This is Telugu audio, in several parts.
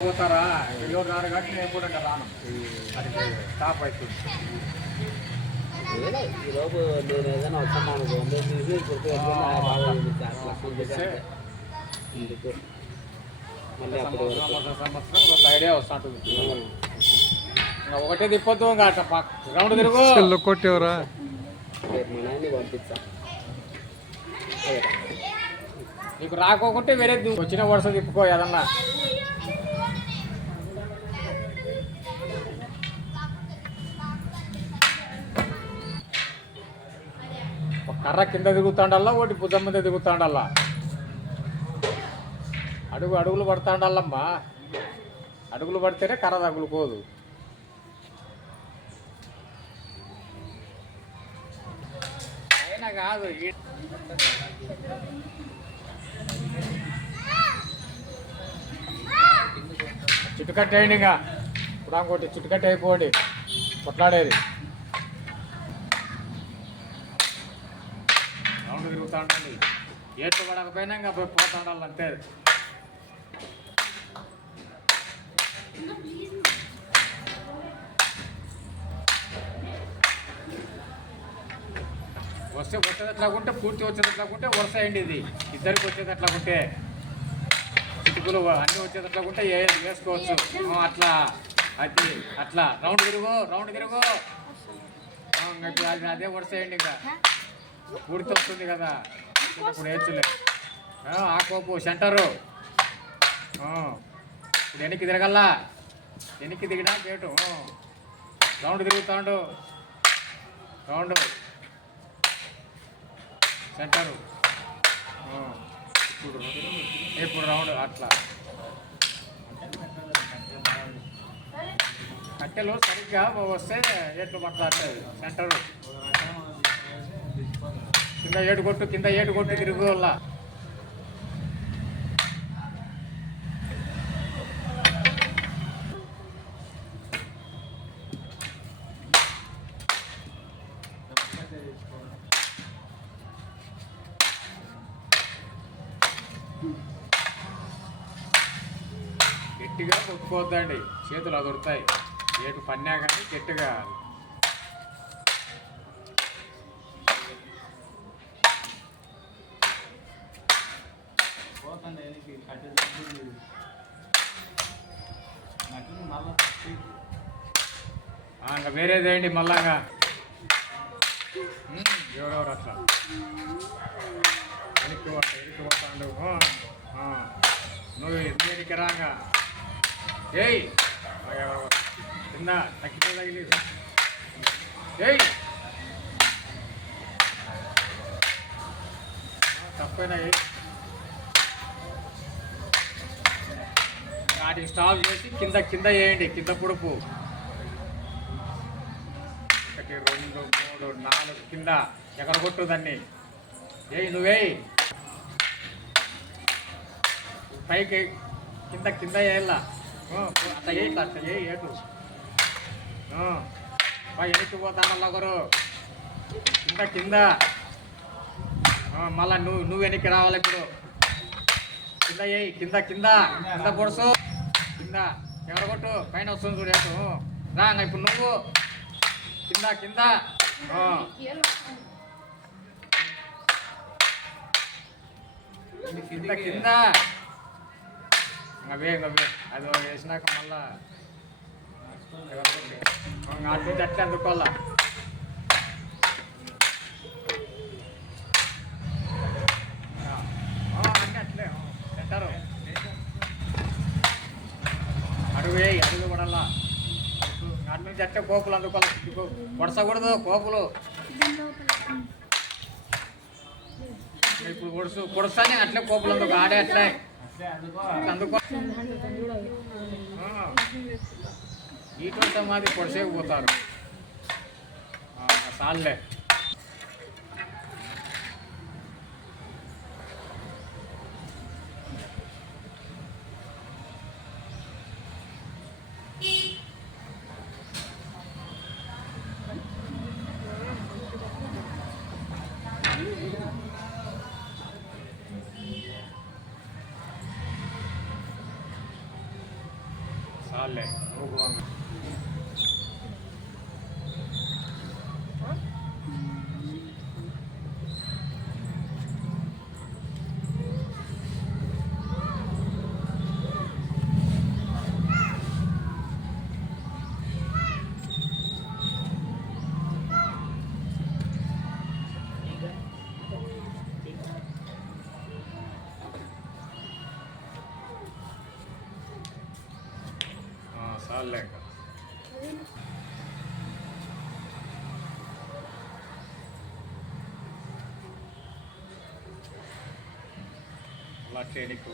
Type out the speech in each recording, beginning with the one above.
పోతారా? నేను కూడా ఇంకా రాను అది స్టాప్ అవుతుంది నేను ఏదైనా వచ్చాను తీసి ఇప్పుడు. అందుకు మళ్ళీ అప్పుడు సంవత్సరం ఒక ఐడియా వస్తుంటుంది. ఒకటే తిప్పొద్దు ఇంకా గ్రౌండ్ తిరుగు. కొట్టేవరా? రేపు మా నాయన్ని పంపిస్తా. అదే. నీకు రాకోకుంటే వేరే వచ్చిన వరుస తిప్పుకో ఏదన్నా. కర్ర కింద దిగుతాండల్లా ఒకటి భుజం మీద దిగుతాండల్లా? అడుగు అడుగులు పడతాండల్లమ్మా. అడుగులు పడితేనే కర్ర తగులుకోదు. అయినా కాదు చుట్టుకట్టేయండి ఇంకా. ఇప్పుడు ఇంకోటి చుట్టుకట్ట అయిపోండి కొట్లాడేది. తిరుగుతా ఉండండి ఏట్లు పడకపోయినా ఇంకా పోయి పోతాడాలి అంతే. వస్తే వచ్చేది ఎట్లాగుంటే పూర్తి వచ్చేది ఎట్లాగుంటే వరుస అయింది ఇది. ఇద్దరికి వచ్చేది ఎట్లాగుంటే చిటుకులు అన్ని వచ్చేది ఎట్లాగుంటే ఏ వేసుకోవచ్చు. అట్లా. అది అట్లా. రౌండ్ తిరుగు రౌండ్ తిరుగు. అదే వరుస అయ్యండి ఇంకా. పూడితొస్తుంది కదా. ఇప్పుడు ఏడ్చులే ఆ, కోపు సెంటరు. ఇప్పుడు వెనక్కి తిరగల్లా? వెనక్కి దిగినా గేటు. రౌండ్ తిరుగుతాండు. రౌండ్. సెంటరు. ఇప్పుడు ఇప్పుడు రౌండ్ అట్లా. కట్టెలు సరిగ్గా వస్తే ఎట్లు పట్టాలి సెంటరు. కింద ఏడు కొట్టు కింద ఏడు కొట్టు తిరుగు వల్ల. గట్టిగా కొట్టుకోవద్దండి. చేతులు అదురుతాయి. ఏటు పన్నా కానీ గట్టిగా ఇంకా వేరేదేయండి మళ్ళాగా. ఎవరెవరు అట్లా? వెనక్కి పోతా వెనక్కి పోతాండు ఆ, ఆ. నువ్వు ఎన్నికి రాగా. ఏయ్! ఆ, కింద తగ్గితే తగిలి ఏయ్! ఆ, తప్పైనా వాటిని స్టాప్ చేసి కింద కింద వేయండి కింద పొడుపు. ఒకటి రెండు మూడు నాలుగు కింద. ఎక్కడ దాన్ని. ఏయ్ నువ్వేయి పైకి కింద కింద వేయాల అట్లా వేయి ఇట్లా వేయి ఏటు? ఎనికి పోతాను ఒకరు. కింద కింద. మళ్ళా నువ్వు నువ్వు వెనక్కి రావాలి ఇప్పుడు. కింద వేయి కింద కింద. కింద పొడుసు. కింద కొట్టు పైన వస్తుంది చూడు ఏటు రా ఇంకా ఇప్పుడు నువ్వు. కింద కింద. కింద కింద అవే అవే. అది వేసినాక మళ్ళా అట్లా అందుకోవాలా ఆ, అన్నీ అట్లే ఆ, సెంటరు అడుగు అడుగు పడాలా అటు నుంచి అట్లే కోపులు అందుకోవాలి పొడసకూడదు కోపులు ఇప్పుడు పొడుసు పొడుస్తానే అట్లే కోపులు అందుకు ఆడే అట్లే. అందుకో. ఆ. మాది పొడిసేకి పోతారు. సాల్లే. చాలే నువ్వు పోంగా. అలా ట్రైనింగ్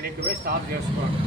ఆ డివైన్కి పోయి స్టాప్ చేసుకోండి